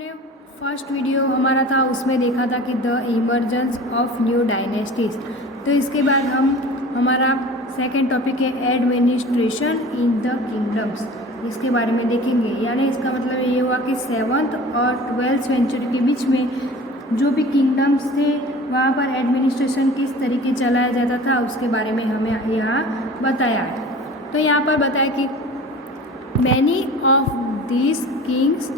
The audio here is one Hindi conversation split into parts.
हमने फर्स्ट वीडियो हमारा था उसमें देखा था कि the emergence of new dynasties. तो इसके बाद हमारा सेकंड टॉपिक है एडमिनिस्ट्रेशन इन द किंगडम्स। इसके बारे में देखेंगे, यानी इसका मतलब ये हुआ कि 7th और 12th सेंचुरी के बीच में जो भी किंगडम्स थे वहाँ पर एडमिनिस्ट्रेशन किस तरीके चलाया जाता था उसके बारे में हमें यहाँ बताया है। तो यहाँ पर बताया कि many of these kings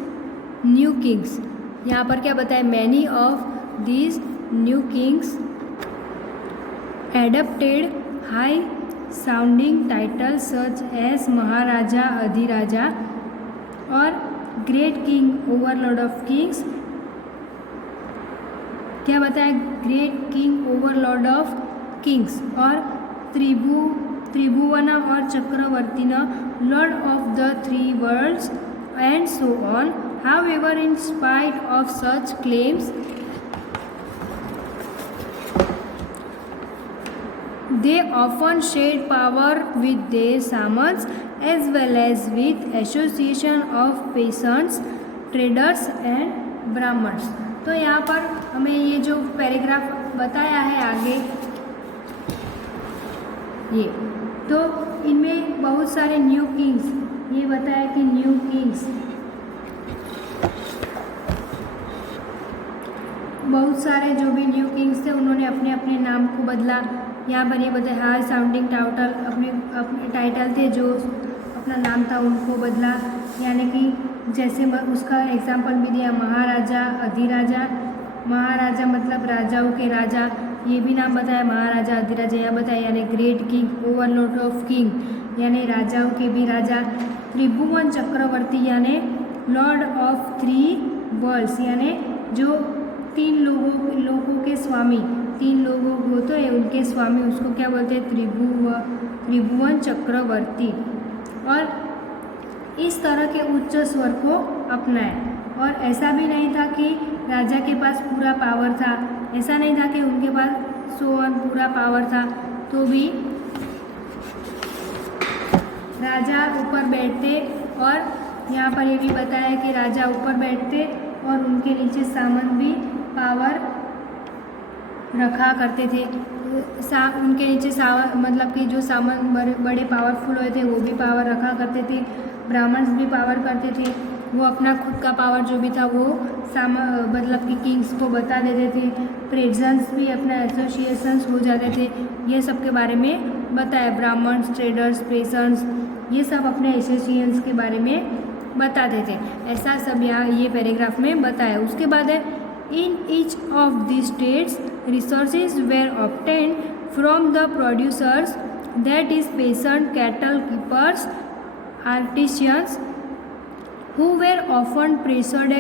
new kings, यहाँ पर क्या बताया, many of these new kings adapted high sounding titles such as maharaja, adhiraja और great king, overlord of kings. क्या बताया, great king, overlord of kings और त्रिभुवन और चक्रवर्ती न, lord of the 3 worlds and so on. However, in spite of such claims, they often shared power with their shamans as well as with association of peasants, traders and brahmins. तो यहाँ पर हमें ये जो पैराग्राफ बताया है आगे ये, तो इनमें बहुत सारे न्यू किंग्स, ये बताया कि न्यू किंग्स बहुत सारे जो भी न्यू किंग्स थे उन्होंने अपने अपने नाम को बदला। यहाँ पर ये बताया हाई साउंडिंग टाइटल, अपने टाइटल थे जो अपना नाम था उनको बदला, यानी कि जैसे उसका एग्जांपल भी दिया महाराजा, अधिराजा। महाराजा मतलब राजाओं के राजा, ये भी नाम बताया महाराजा, अधिराजा यहाँ बताया, यानी great king, overlord of king यानी राजाओं के भी राजा। त्रिभुवन चक्रवर्ती यानी लॉर्ड ऑफ 3 वर्ल्ड्स, यानी जो 3 लोगों के स्वामी, 3 लोगों होते हैं उनके स्वामी, उसको क्या बोलते हैं, त्रिभुवन चक्रवर्ती। और इस तरह के उच्च स्वर को अपनाए। और ऐसा भी नहीं था कि राजा के पास पूरा पावर था, ऐसा नहीं था कि उनके पास पूरा पावर था, तो भी राजा ऊपर बैठते। और यहाँ पर ये भी बताया कि राजा ऊपर बैठते और उनके नीचे सामंत भी पावर रखा करते थे। उनके नीचे मतलब कि जो सामंत बड़े पावरफुल हुए थे वो भी पावर रखा करते थे। ब्राह्मण्स भी पावर करते थे, वो अपना खुद का पावर जो भी था वो मतलब कि किंग्स को बता देते थे। प्रेजेंट्स भी अपना एसोसिएशंस हो जाते थे, ये सब के बारे में बताया। ब्राह्मण्स, ट्रेडर्स, पेशेंट्स, ये सब अपने एसोसिएशंस के बारे में बताते थे। ऐसा सब यहाँ ये पैराग्राफ में बताया। उसके बाद है in each of the states resources were obtained from the producers, that is peasants, cattle keepers, artisans, who were often pressured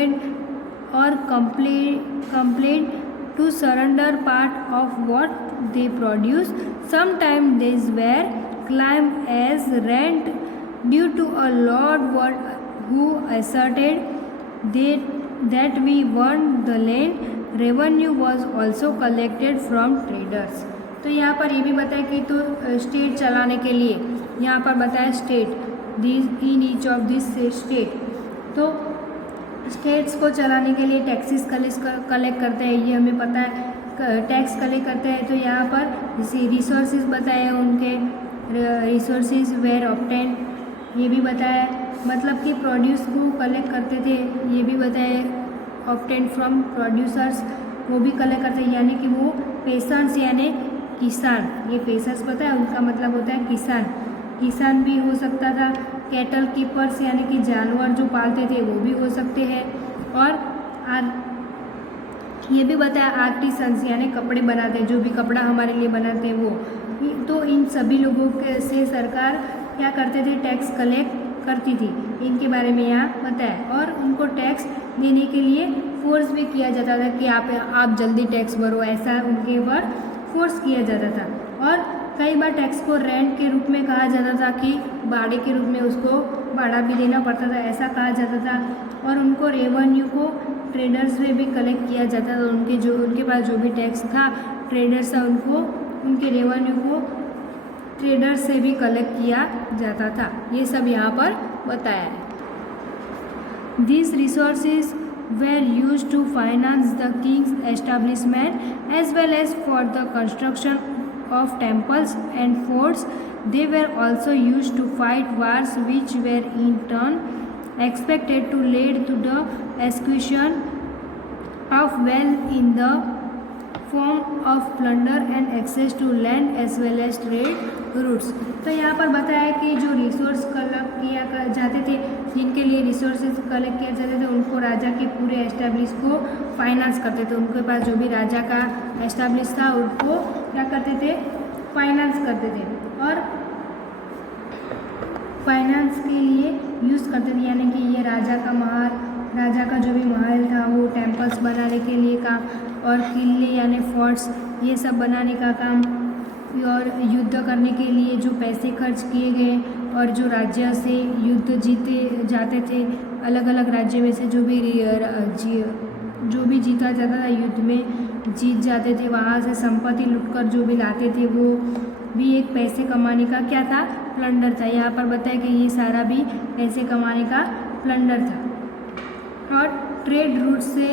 or compelled to surrender part of what they produced. Sometimes these were claimed as rent due to a lord who asserted that we want the land. Revenue was also collected from traders. तो यहाँ पर ये भी बताया कि तो स्टेट चलाने के लिए यहाँ पर बताया state, in each of this state, तो स्टेट्स को चलाने के लिए टैक्सेस कलेक्ट करते हैं, ये हमें पता है, टैक्स कलेक्ट करते हैं। तो यहाँ पर जैसे रिसोर्सेज बताए उनके, रिसोर्सेज वेर ऑब्टेन्ड, ये भी बताया, मतलब कि प्रोड्यूस को कलेक्ट करते थे, ये भी बताया। ऑब्टेन्ड फ्रॉम प्रोड्यूसर्स, वो भी कलेक्ट करते हैं, यानी कि वो पेशेंट्स यानी किसान, ये पेशेंट्स पता है उनका मतलब होता है किसान, किसान भी हो सकता था। कैटल कीपर्स यानी कि जानवर जो पालते थे वो भी हो सकते हैं। और ये भी बताया आर्टिसंस यानी कपड़े बनाते हैं, जो भी कपड़ा हमारे लिए बनाते हैं वो। तो इन सभी लोगों के से सरकार क्या करते थे, टैक्स कलेक्ट करती थी, इनके बारे में यहाँ बताया। और उनको टैक्स देने के लिए फोर्स भी किया जाता था कि आप जल्दी टैक्स भरो, ऐसा उनके ऊपर फोर्स किया जाता था। और कई बार टैक्स को रेंट के रूप में कहा जाता था कि भाड़े के रूप में उसको भाड़ा भी देना पड़ता था, ऐसा कहा जाता था। और उनको रेवेन्यू को ट्रेडर्स में भी कलेक्ट किया जाता था, उनके पास जो भी टैक्स था ट्रेडर्स था उनको, उनके रेवेन्यू को ट्रेडर्स से भी कलेक्ट किया जाता था। ये सब यहाँ पर बताया है। These resources were used to finance the king's establishment as well as for the construction of temples and forts. They were also used to fight wars which were in turn expected to lead to the acquisition of wealth in the form of plunder and access to land as well as trade routes. तो यहाँ पर बताया कि जो रिसोर्स कलेक्ट किया जाते थे, जिनके लिए रिसोर्सेज कलेक्ट किया जाते थे, उनको राजा के पूरे एस्टेब्लिश को फाइनेंस करते थे। उनके पास जो भी राजा का एस्टेब्लिश था उनको क्या करते थे, फाइनेंस करते थे और फाइनेंस के लिए यूज़ करते थे। यानी कि ये राजा का जो भी महल था वो टेम्पल्स बनाने के लिए काम, और किले यानी फोर्ट्स ये सब बनाने का काम, और युद्ध करने के लिए जो पैसे खर्च किए गए, और जो राज्य से युद्ध जीते जाते थे, अलग अलग राज्य में से जो भी जीता जाता था युद्ध में जीत जाते थे, वहाँ से संपत्ति लूटकर जो भी लाते थे वो भी एक पैसे कमाने का क्या था, प्लंडर था। यहाँ पर बताया कि ये सारा भी पैसे कमाने का प्लंडर था। और ट्रेड रूट से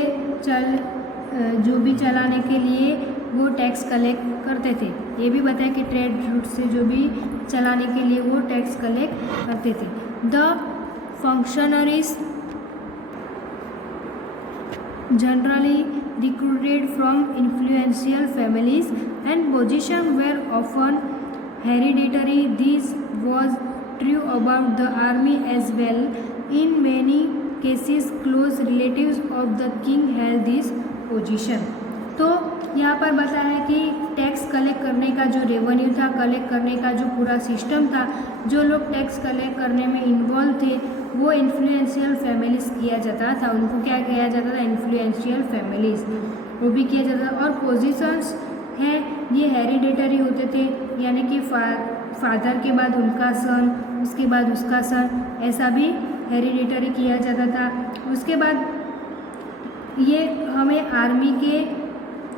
जो भी चलाने के लिए वो टैक्स कलेक्ट करते थे। ये भी बताया कि ट्रेड रूट से जो भी चलाने के लिए वो टैक्स कलेक्ट करते थे। The functionaries generally recruited from influential families and positions were often hereditary. This was true about the army as well. In many cases, close relatives of the king held this position. तो यहाँ पर बताया है कि टैक्स कलेक्ट करने का जो रेवेन्यू था, कलेक्ट करने का जो पूरा सिस्टम था, जो लोग टैक्स कलेक्ट करने में इन्वॉल्व थे वो इन्फ्लुएंशियल फैमिलीज किया जाता था। उनको क्या किया जाता था, इन्फ्लुएंशियल फैमिलीज वो भी किया जाता था। और पोजीशंस हैं ये हेरिडेटरी होते थे, यानी कि फादर के बाद उनका सन, उसके बाद उसका सन, ऐसा भी हेरिडेटरी किया जाता था। उसके बाद ये हमें आर्मी के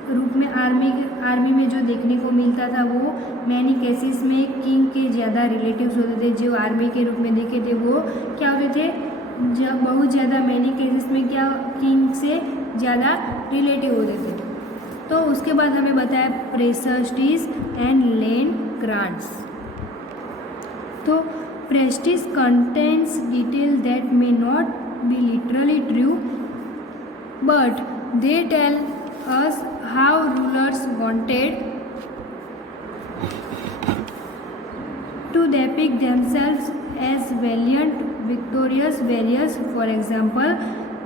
रूप में आर्मी में जो देखने को मिलता था वो मैनी केसेस में किंग के ज़्यादा रिलेटिव्स होते थे। जो आर्मी के रूप में देखे थे वो क्या होते थे, जब बहुत ज़्यादा मैनी केसेस में क्या किंग से ज़्यादा रिलेटिव होते थे। तो उसके बाद हमें बताया प्रेस्टीज एंड लैंड ग्रांट्स। तो prashastis contains detail that may not be literally true but they tell us how rulers wanted to depict themselves as valiant, victorious warriors. For example,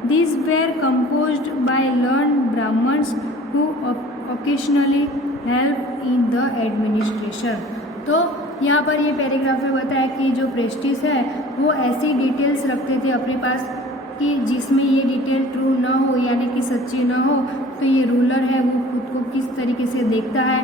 these were composed by learned Brahmins who occasionally help in the administration. तो यहाँ पर ये पैराग्राफ में बताया कि जो प्रेस्टीज है वो ऐसी डिटेल्स रखते थे अपने पास कि जिसमें ये डिटेल ट्रू ना हो, यानी कि सच्ची ना हो। तो ये रूलर है वो खुद को किस तरीके से देखता है।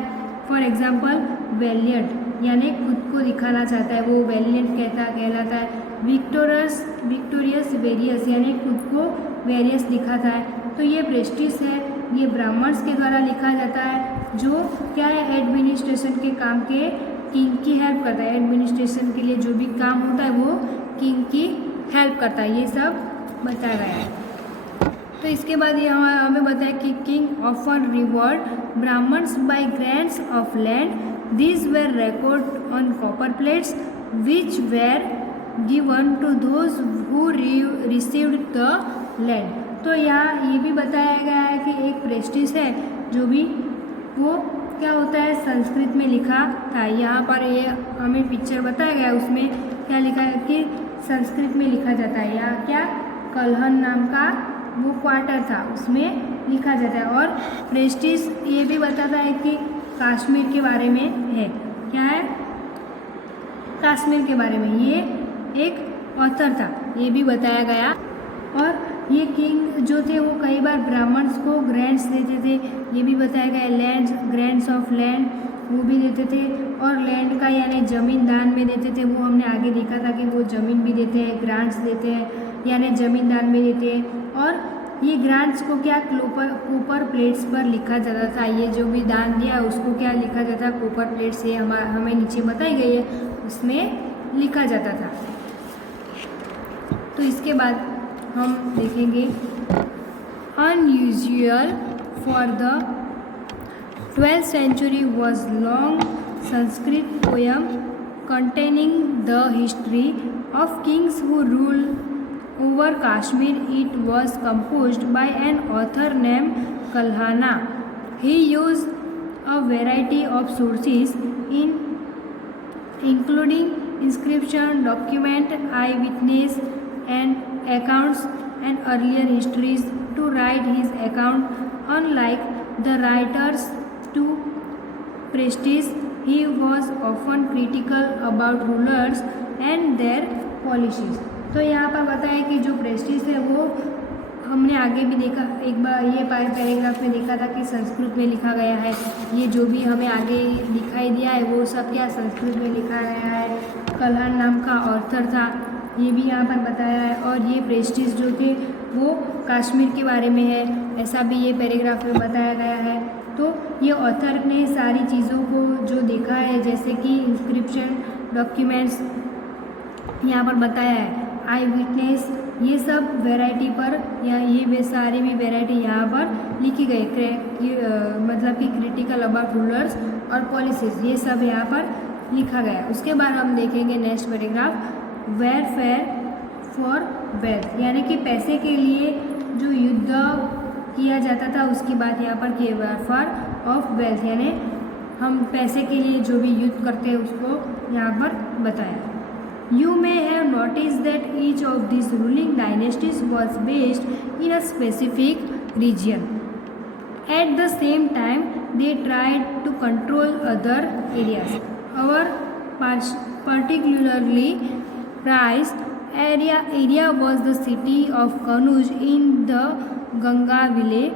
फॉर एग्जांपल वैलियंट, यानी खुद को दिखाना चाहता है, वो वैलियंट कहलाता है। विक्टोरियस वेरियस, यानी खुद को वेरियस दिखाता है। तो ये प्रेस्टीज है, ये ब्राह्मण्स के द्वारा लिखा जाता है, जो क्या है, एडमिनिस्ट्रेशन के काम के किंग की हेल्प करता है। एडमिनिस्ट्रेशन के लिए जो भी काम होता है वो किंग की हेल्प करता है। ये सब बताया गया है। तो इसके बाद ये हमें बताया कि king often reward Brahmins by grants of land. These were record on copper plates which were given to those who received the land. तो यहाँ ये भी बताया गया है कि एक प्रेस्टीज है जो भी वो क्या होता है, संस्कृत में लिखा था। यहाँ पर ये हमें पिक्चर बताया गया है, उसमें क्या लिखा है कि संस्कृत में लिखा जाता है। यहाँ क्या, कलहन नाम का वो क्वार्टर था, उसमें लिखा जाता है। और प्रेस्टीज ये भी बताता है कि कश्मीर के बारे में है। क्या है, कश्मीर के बारे में ये एक ऑथर था, ये भी बताया गया। और ये किंग जो थे वो कई बार ब्राह्मण्स को ग्रांट्स देते थे, ये भी बताया गया। लैंड्स, ग्रांट्स ऑफ लैंड वो भी देते थे। और लैंड का यानी ज़मीन दान में देते थे, वो हमने आगे देखा था कि वो ज़मीन भी देते हैं, ग्रांट्स देते हैं, यानी ज़मीन दान में देते हैं। और ये ग्रांट्स को क्या, कॉपर प्लेट्स पर लिखा जाता था। ये जो भी दान दिया उसको क्या लिखा जाता है, कॉपर प्लेट्स, ये हमें नीचे बताई गई है, उसमें लिखा जाता था। तो इसके बाद हम देखेंगे unusual for the 12th century was long Sanskrit poem containing the history of kings who ruled over Kashmir. It was composed by an author named Kalhana. He used a variety of sources including inscription, document, eyewitness and accounts and earlier histories to write his account. Unlike the writers to prestige, he was often critical about rulers and their policies. तो यहाँ पर बताया कि जो प्रेस्टीज है वो हमने आगे भी देखा, एक बार ये पैराग्राफ में देखा था कि संस्कृत में लिखा गया है। ये जो भी हमें आगे दिखाई दिया है वो सब क्या संस्कृत में लिखा गया है। कल्हण नाम का ऑथर था, ये भी यहाँ पर बताया है। और ये प्रेस्टीज जो थे वो कश्मीर के बारे में है, ऐसा भी ये पैराग्राफ में बताया गया है। तो ये ऑथर ने सारी चीज़ों को जो देखा है, जैसे कि इंस्क्रिप्शन, डॉक्यूमेंट्स यहाँ पर बताया है, आई विटनेस, ये सब वैरायटी पर या ये सारी भी वैरायटी यहाँ पर लिखी गई। मतलब कि क्रिटिकल अबाउट रूलर्स और पॉलिसीज, ये सब यहाँ पर लिखा गया। उसके बाद हम देखेंगे next paragraph, welfare for wealth, यानी कि पैसे के लिए जो युद्ध किया जाता था उसकी बात यहाँ पर की। वेलफेयर ऑफ वेल्थ यानी हम पैसे के लिए जो भी युद्ध करते हैं उसको यहाँ पर बताया। You may have noticed that each of these ruling dynasties was based in a specific region. At the same time, they tried to control other areas. Our particularly prized area was the city of Kanuj in the Ganga Valley.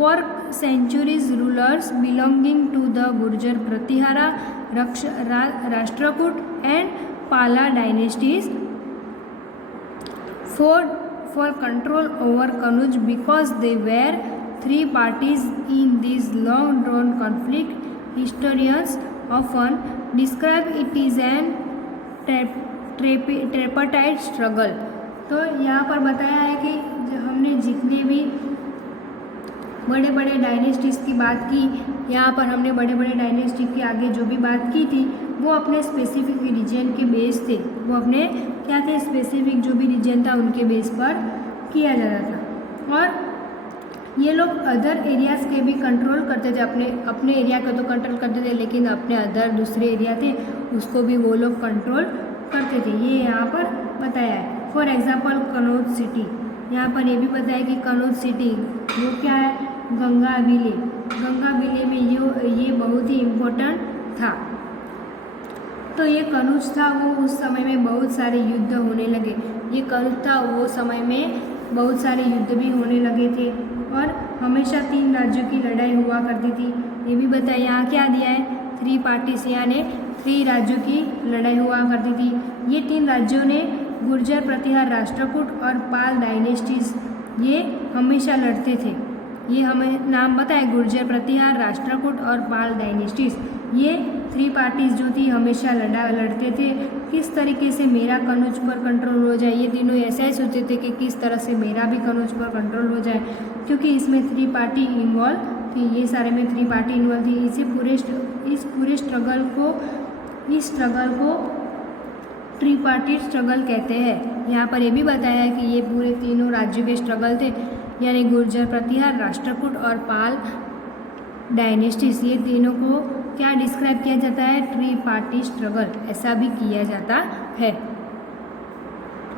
For centuries, rulers belonging to the Gurjar, Pratihara, Rashtrakut and Pala dynasties fought for control over Kanuj because there were three parties in this long-drawn conflict. Historians often describe it as an tripartite struggle. तो यहाँ पर बताया है कि हमने जितने भी बड़े बड़े डायनेस्टीज़ की बात की, यहाँ पर हमने बड़े बड़े डायनेस्टी के आगे जो भी बात की थी वो अपने स्पेसिफिक रीजन के बेस थे, वो अपने क्या थे स्पेसिफिक जो भी रीजन था उनके बेस पर किया जाता था। और ये लोग अदर एरियाज़ के भी कंट्रोल करते थे, अपने एरिया का तो कंट्रोल करते थे लेकिन अपने अदर दूसरे एरिया थे उसको भी वो लोग कंट्रोल करते थे, ये यहाँ पर बताया है। फॉर एग्ज़ाम्पल कनौज सिटी, यहाँ पर ये भी बताया कि कनौज सिटी वो क्या है, गंगा विले, गंगा विले में ये बहुत ही इम्पोर्टेंट था। तो ये कनौज था, वो उस समय में बहुत सारे युद्ध होने लगे। ये कनौज था, वो समय में बहुत सारे युद्ध भी होने लगे थे और हमेशा 3 राज्यों की लड़ाई हुआ करती थी। ये भी बताया, यहाँ क्या दिया है, 3 पार्टीज, यानी 3 राज्यों की लड़ाई हुआ करती थी। ये 3 राज्यों ने गुर्जर, प्रतिहार, राष्ट्रकूट और पाल डायनेस्टीज ये हमेशा लड़ते थे। ये हमें नाम बताए, गुर्जर, प्रतिहार, राष्ट्रकूट और पाल डायनेस्टीज, ये 3 पार्टीज जो थी हमेशा लड़ते थे किस तरीके से मेरा कनौज पर कंट्रोल हो जाए। ये तीनों ऐसा ही सोचते थे कि किस तरह से मेरा भी कनौज पर कंट्रोल हो जाए, क्योंकि इसमें 3 पार्टी इन्वॉल्व थी, ये सारे में 3 पार्टी इन्वॉल्व थी। इस पूरे स्ट्रगल को ट्रिपार्टिट स्ट्रगल कहते हैं। यहाँ पर ये भी बताया है कि ये पूरे तीनों राज्यों के स्ट्रगल थे, यानी गुर्जर, प्रतिहार, राष्ट्रकूट और पाल डायनेस्टीज, ये तीनों को क्या डिस्क्राइब किया जाता है, ट्री पार्टी स्ट्रगल ऐसा भी किया जाता है।